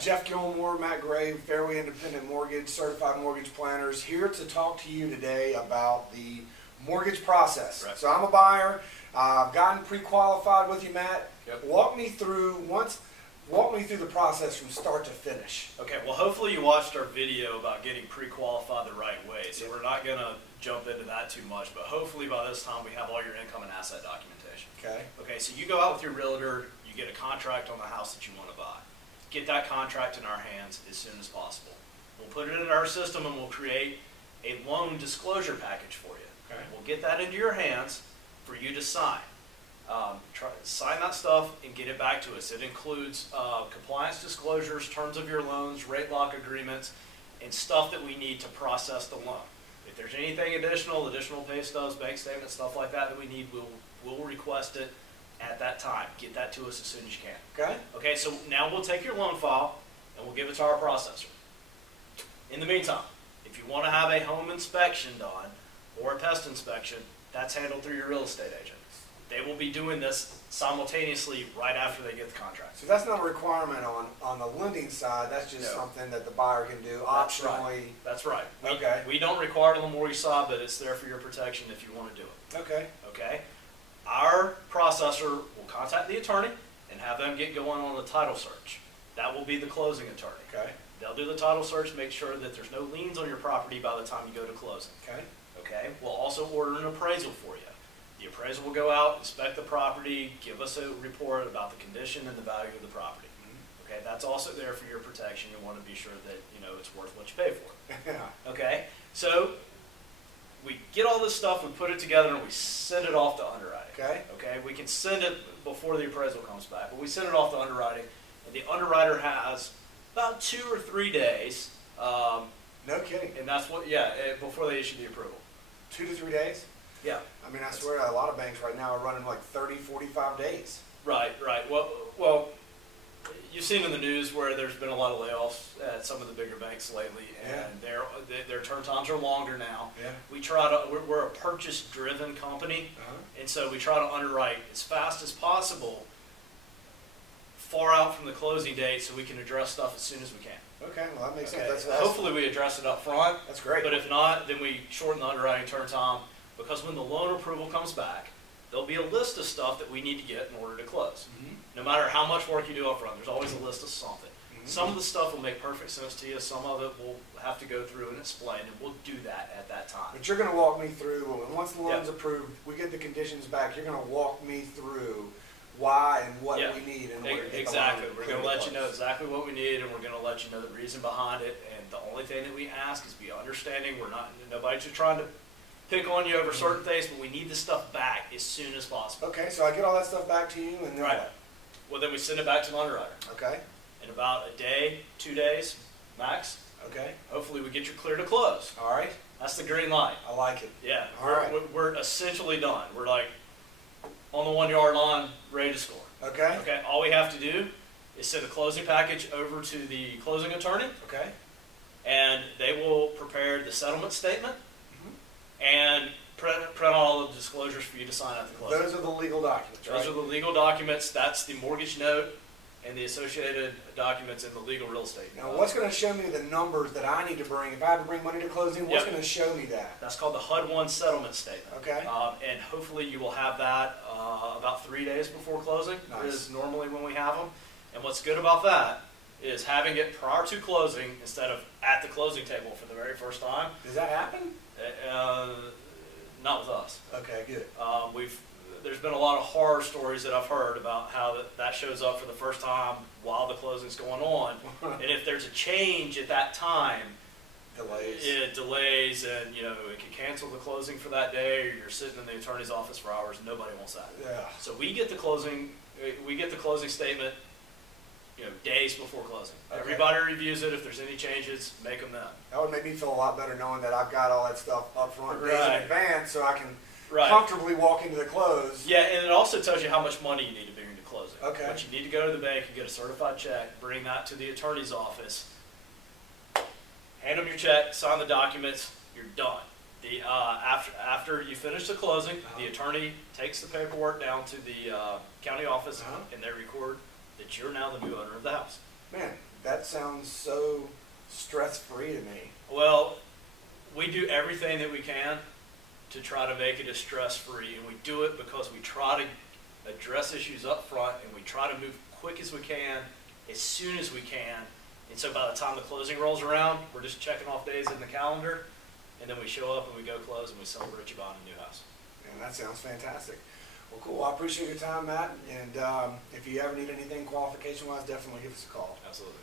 Jeff Gilmore, Matt Gray, Fairway Independent Mortgage, Certified Mortgage Planners, here to talk to you today about the mortgage process. Right. So I'm a buyer. I've gotten pre-qualified with you, Matt. Yep. Walk me through the process from start to finish. Okay, well hopefully you watched our video about getting pre-qualified the right way, so we're not going to jump into that too much, but hopefully by this time we have all your income and asset documentation. Okay. Okay, so you go out with your realtor, you get a contract on the house that you want to buy. Get that contract in our hands as soon as possible. We'll put it in our system and we'll create a loan disclosure package for you. Okay. We'll get that into your hands for you to sign. Sign that stuff and get it back to us. It includes compliance disclosures, terms of your loans, rate lock agreements, and stuff that we need to process the loan. If there's anything additional pay stubs, bank statements, stuff like that we need, we'll request it at that time. Get that to us as soon as you can. Okay. Okay, so now we'll take your loan file and we'll give it to our processor. In the meantime, if you want to have a home inspection done or a pest inspection, that's handled through your real estate agent. They will be doing this simultaneously right after they get the contract. So that's not a requirement on the lending side. That's just No. something that the buyer can do That's optionally. right. That's right. Okay. We don't require it on the mortgage side, but it's there for your protection if you want to do it. Okay. Okay? Our processor will contact the attorney and have them get going on the title search. That will be the closing attorney. Okay. They'll do the title search, make sure that there's no liens on your property by the time you go to closing. Okay. Okay? We'll also order an appraisal for you. The appraiser will go out, inspect the property, give us a report about the condition and the value of the property. Okay? That's also there for your protection. You want to be sure that, it's worth what you pay for. Yeah. Okay? So we get all this stuff, we put it together, and we send it off to underwriting. Okay. Okay? We can send it before the appraisal comes back, but we send it off to underwriting, and the underwriter has about 2 or 3 days, No kidding. and that's before they issue the approval. 2 to 3 days? Yeah. I mean, I swear a lot of banks right now are running like 30, 45 days. Right. Well, you've seen in the news where there's been a lot of layoffs at some of the bigger banks lately, and their turn times are longer now. Yeah. We're a purchase-driven company, and so we try to underwrite as fast as possible, far out from the closing date, so we can address stuff as soon as we can. Okay, well that makes Okay. sense. Hopefully we address it up front, That's great. but if not, then we shorten the underwriting turn time, because when the loan approval comes back, there'll be a list of stuff that we need to get in order to close. No matter how much work you do up front, there's always a list of something. Some of the stuff will make perfect sense to you, some of it we'll have to go through and explain, and we'll do that at that time. But you're going to walk me through, once the loan's Yep. approved, we get the conditions back, you're going to walk me through why and what Yeah. we need in order to get Exactly. the loan We're going to let you know closed. exactly what we need, and we're going to let you know the reason behind it. And the only thing that we ask is be understanding. Nobody's just trying to pick on you over certain things, but we need this stuff back as soon as possible. Okay, so I get all that stuff back to you and then Right. what? Well, then we send it back to the underwriter. Okay, In about a day, 2 days, max, okay, hopefully we get you clear to close. all right, That's the green light. I like it. Yeah, All right. we're essentially done. We're like on the 1 yard line, ready to score. Okay, Okay, all we have to do is send a closing package over to the closing attorney, okay, and they will prepare the settlement statement Mhm. and print all the disclosures for you to sign at the closing. those are the legal documents, right? Those are the legal documents. That's the mortgage note and the associated documents in the legal real estate. Now, what's going to show me the numbers that I need to bring? If I have to bring money to closing, what's Yep. going to show me that? That's called the HUD-1 settlement statement. Okay, And hopefully you will have that about 3 days before closing. Nice. Is normally when we have them. And what's good about that is having it prior to closing instead of at the closing table for the very first time. does that happen? Not with us. Okay, good. There's been a lot of horror stories that I've heard about how that shows up for the first time while the closing's going on. And if there's a change at that time, Delays. it delays, and it can cancel the closing for that day, or you're sitting in the attorney's office for hours. Nobody wants that. Yeah. So we get the closing statement, days before closing. Okay. Everybody reviews it. If there's any changes, make them then. That would make me feel a lot better knowing that I've got all that stuff up front days in Right. advance so I can Right. comfortably walk into the close. Yeah, and it also tells you how much money you need to bring into closing. Okay. But you need to go to the bank and get a certified check, bring that to the attorney's office, hand them your check, sign the documents, you're done. After you finish the closing, the attorney takes the paperwork down to the county office, and they record that you're now the new owner of the house. Man, That sounds so stress-free to me. Well, we do everything that we can to try to make it as stress-free, and we do it because we try to address issues up front, and we try to move quick as we can, as soon as we can. And so by the time the closing rolls around, we're just checking off days in the calendar, and then we show up and we go close and we celebrate you buying a new house. And that sounds fantastic. Well, cool. I appreciate your time, Matt. And if you ever need anything qualification-wise, definitely give us a call. Absolutely.